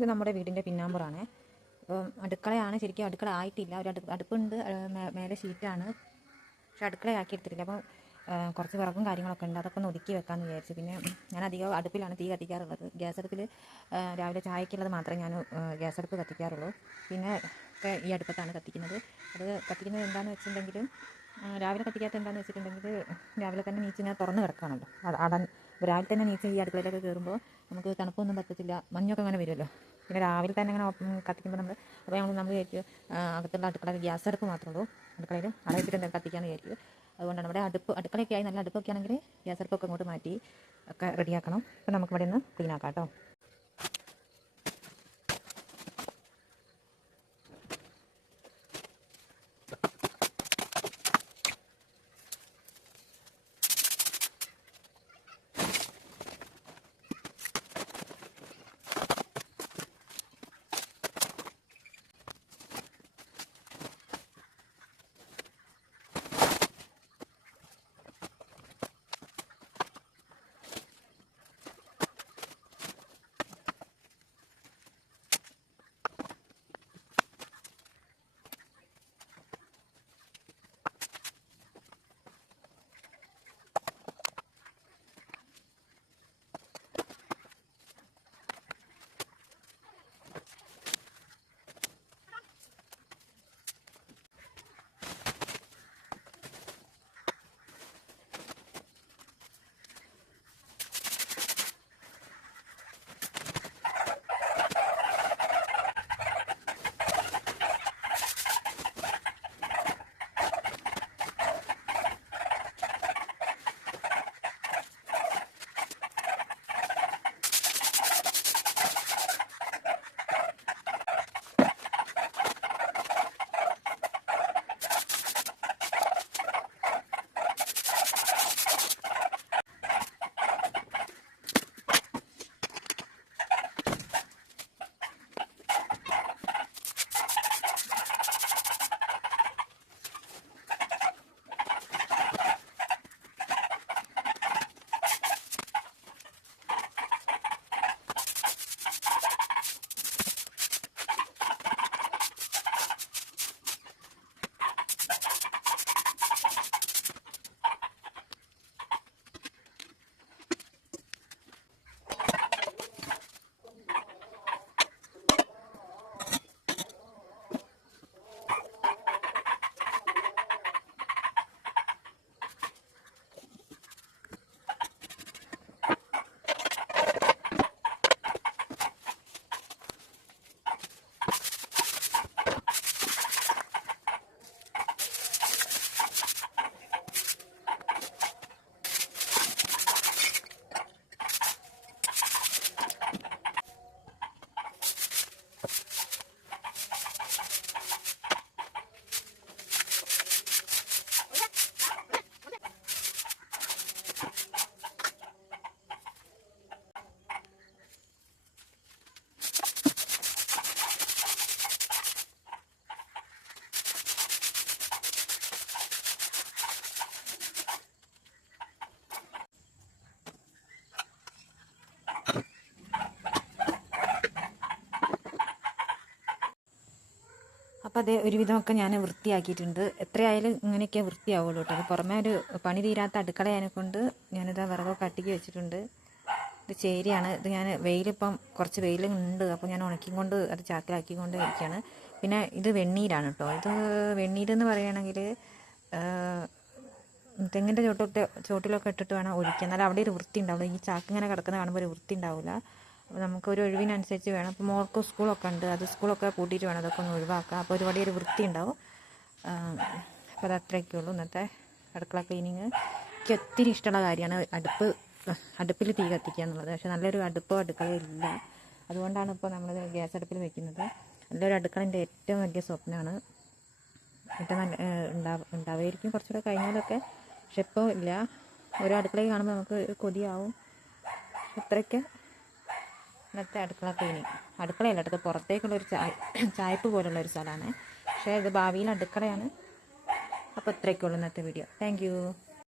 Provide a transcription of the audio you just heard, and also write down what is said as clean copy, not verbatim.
ഇത് നമ്മുടെ വീടിൻ്റെ പിന്നാമ്പുറാണ്. അപ്പം അടുക്കളയാണ്. ശരിക്കും അടുക്കള ആയിട്ടില്ല. ഒരു അടുപ്പുണ്ട്, മേലെ ഷീറ്റാണ്, പക്ഷെ അടുക്കളയാക്കി എടുത്തിട്ടില്ല. അപ്പം കുറച്ച് വിറകും കാര്യങ്ങളൊക്കെ ഉണ്ട്, അതൊക്കെ ഒന്ന് ഒതുക്കി വെക്കാമെന്ന് വിചാരിച്ചു. പിന്നെ ഞാൻ അധികം അടുപ്പിലാണ് തീ കത്തിക്കാറുള്ളത്. ഗ്യാസ് അടുപ്പിൽ രാവിലെ ചായക്കുള്ളത് മാത്രമേ ഞാൻ ഗ്യാസ് അടുപ്പ് കത്തിക്കാറുള്ളൂ. പിന്നെ ഒക്കെ ഈ അടുപ്പത്താണ് കത്തിക്കുന്നത്. അത് കത്തിക്കുന്നത് എന്താണെന്ന് വെച്ചിട്ടുണ്ടെങ്കിൽ, രാവിലെ കത്തിക്കാത്ത എന്താണെന്ന് വെച്ചിട്ടുണ്ടെങ്കിൽ, രാവിലെ തന്നെ നീച്ച് ഞാൻ തുറന്ന് കിടക്കുകയാണല്ലോ. രാവിലെ തന്നെ നീച്ച് ഈ അടുക്കളയിലൊക്കെ കയറുമ്പോൾ നമുക്ക് തണുപ്പൊന്നും പറ്റത്തില്ല, മഞ്ഞൊക്കെ അങ്ങനെ വരുമല്ലോ. പിന്നെ രാവിലെ തന്നെ അങ്ങനെ കത്തിക്കുമ്പോൾ അപ്പോൾ നമ്മൾ വിചാരിക്കും അകത്തുള്ള അടുക്കളയിൽ ഗ്യാസ് അടുപ്പ് മാത്രമേ ഉള്ളൂ, അടുക്കളയിൽ അടച്ചിട്ട് എന്തെങ്കിലും കത്തിക്കാമെന്ന് വിചാരിക്കും. അതുകൊണ്ടാണ് ഇവിടെ അടുക്കളയൊക്കെ ആയി, നല്ല അടുപ്പൊക്കെ ആണെങ്കിൽ ഗ്യാസ് അടുപ്പൊക്കെ അങ്ങോട്ട് മാറ്റി ഒക്കെ റെഡിയാക്കണം. അപ്പോൾ നമുക്ക് ഇവിടെ നിന്ന് ക്ലീൻ ആക്കാം കേട്ടോ. അപ്പോൾ അത് ഒരുവിധമൊക്കെ ഞാൻ വൃത്തിയാക്കിയിട്ടുണ്ട്. എത്രയായാലും ഇങ്ങനെയൊക്കെ വൃത്തിയാവുള്ളൂ കേട്ടോ. അത് പുറമേ ഒരു പണി തീരാത്ത അടുക്കളയെ കൊണ്ട് ഞാനിത് വിറകൊക്കെ കട്ടിക്ക് വെച്ചിട്ടുണ്ട്. ഇത് ചേരിയാണ്. ഇത് ഞാൻ വെയിലിപ്പം കുറച്ച് വെയിലുണ്ട്, അപ്പോൾ ഞാൻ ഉണക്കിക്കൊണ്ട് അത് ചാക്കിലാക്കിക്കൊണ്ട് ഇരിക്കുകയാണ്. പിന്നെ ഇത് വെണ്ണീരാണ് കേട്ടോ. ഇത് വെണ്ണീരെന്ന് പറയുകയാണെങ്കിൽ തെങ്ങിൻ്റെ ചോട്ടിലൊക്കെ ഇട്ടിട്ട് വേണം ഒഴിക്കാൻ, എന്നാലും അവിടെ ഒരു വൃത്തി ഉണ്ടാവില്ല. ഈ ചാക്ക് ഇങ്ങനെ കിടക്കുന്ന കാണുമ്പോൾ ഒരു വൃത്തി ഉണ്ടാവില്ല. അപ്പോൾ നമുക്കൊരു ഒഴിവിനനുസരിച്ച് വേണം. ഇപ്പോൾ മോൾക്ക് സ്കൂളൊക്കെ ഉണ്ട്, അത് സ്കൂളൊക്കെ കൂട്ടിയിട്ട് വേണം അതൊക്കെ ഒന്ന് ഒഴിവാക്കാം. അപ്പോൾ ഒരുപാട് ഒരു വൃത്തി ഉണ്ടാവും. അപ്പോൾ അത് അത്രയൊക്കെ ഉള്ളൂ ഇന്നത്തെ അടുക്കള ക്ലീനിങ്. എനിക്ക് ഒത്തിരി ഇഷ്ടമുള്ള കാര്യമാണ് അടുപ്പിൽ തീ കത്തിക്കുക എന്നുള്ളത്. പക്ഷേ നല്ലൊരു അടുക്കളയില്ല. അതുകൊണ്ടാണ് ഇപ്പോൾ നമ്മൾ ഗ്യാസ് അടുപ്പിൽ വെക്കുന്നത്. നല്ലൊരു അടുക്കള എൻ്റെ ഏറ്റവും വലിയ സ്വപ്നമാണ്. ഏറ്റവും നല്ല ഉണ്ടാവുമായിരിക്കും കുറച്ചുകൂടെ കഴിഞ്ഞാലൊക്കെ, പക്ഷെ ഇപ്പോൾ ഇല്ല. ഓരോ അടുക്കളയിൽ കാണുമ്പോൾ നമുക്ക് കൊതിയാവും. അത്രയ്ക്ക് ഇന്നത്തെ അടുക്കള ക്ലീനിങ്. അടുക്കളയല്ല കേട്ടോ, പുറത്തേക്കുള്ളൊരു ചായ്പ് പോലുള്ളൊരു സ്ഥലമാണ്. പക്ഷേ ഇത് ഭാവിയിൽ അടുക്കളയാണ്. അപ്പോൾ ഇത്രയൊക്കെ ഉള്ളൂ ഇന്നത്തെ വീഡിയോ. Thank you.